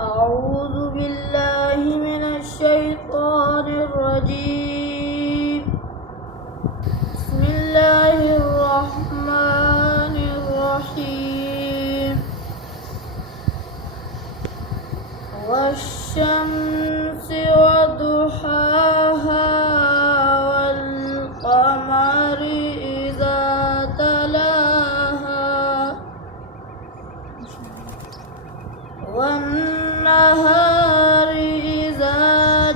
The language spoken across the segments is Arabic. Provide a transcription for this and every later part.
أعوذ بالله من الشيطان الرجيم. بسم الله الرحمن الرحيم. والشمس وضحاها والقمر إذا تلاها والنهار إذا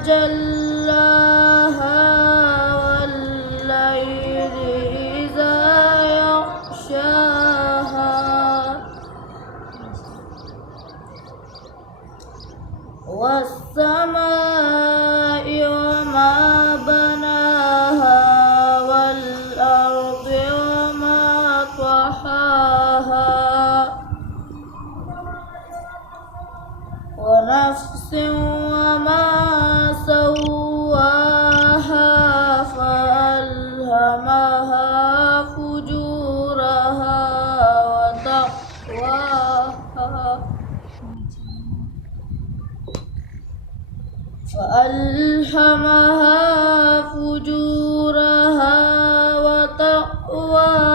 جلاها والليل إذا يغشاها والسماء وما بناها والأرض وما طحاها ونفس وما سواها فألهمها فجورها وتقواها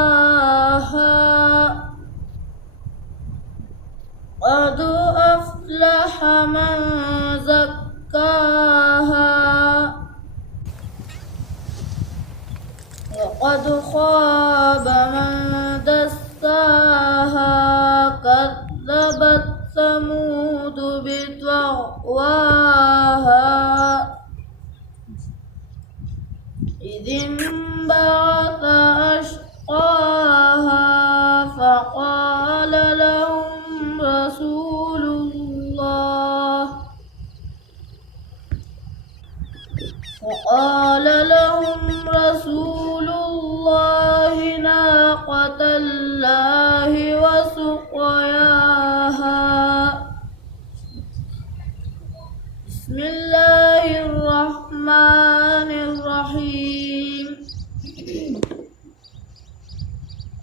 قد أفلح من زكاها وقد خاب من دساها كذبت ثمود بطغواها إذ انبعث أشقاها فقال لهم رسول الله ناقة الله وسقياها. بسم الله الرحمن الرحيم.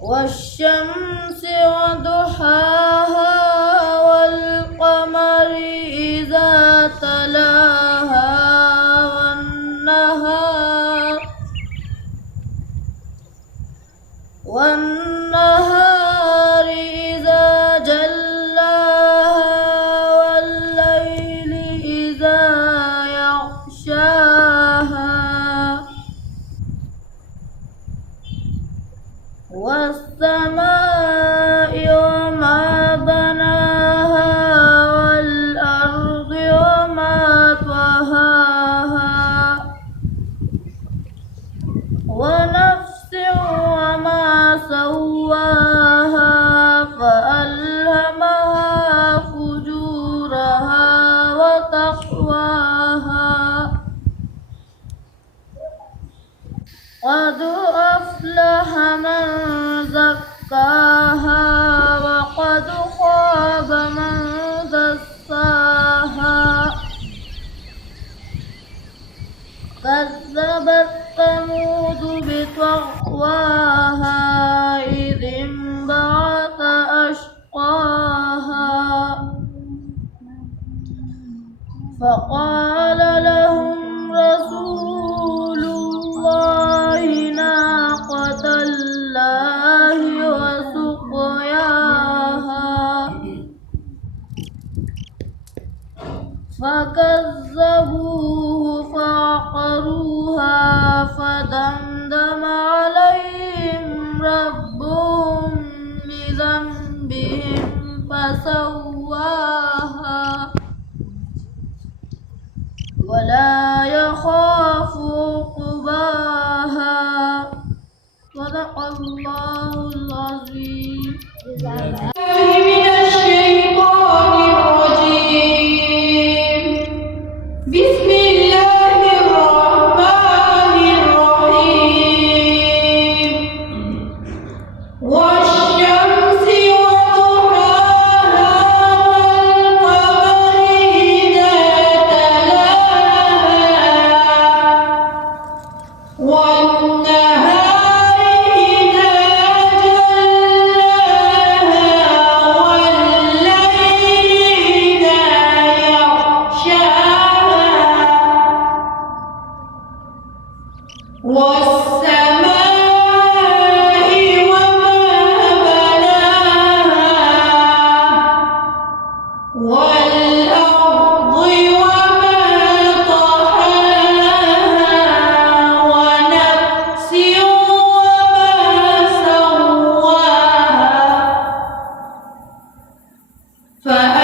والشمس وضحاها والقمر إذا تلاها والنهار إذا جلاها والليل إذا يغشاها والسماء وما بناها والأرض وما طحاها ونفس وما سواها فألهمها فجورها وتقواها قد أفلح من زكاها وقد خاب من دساها كذبت ثمود بطغواها إذ انبعث أشقاها فقال لهم رسول الله ناقة الله وسقياها فكذبوه فعقروها فدمدم عليهم ربهم بذنبهم فسواها ولا يخاف عقباها. صدق الله العظيم. من الشيطان الرجيم. بسم الله الرحمن الرحيم. والشمس وضحاها والقمر إذا تلاها والنهار إذا جلاها فأنذرتكم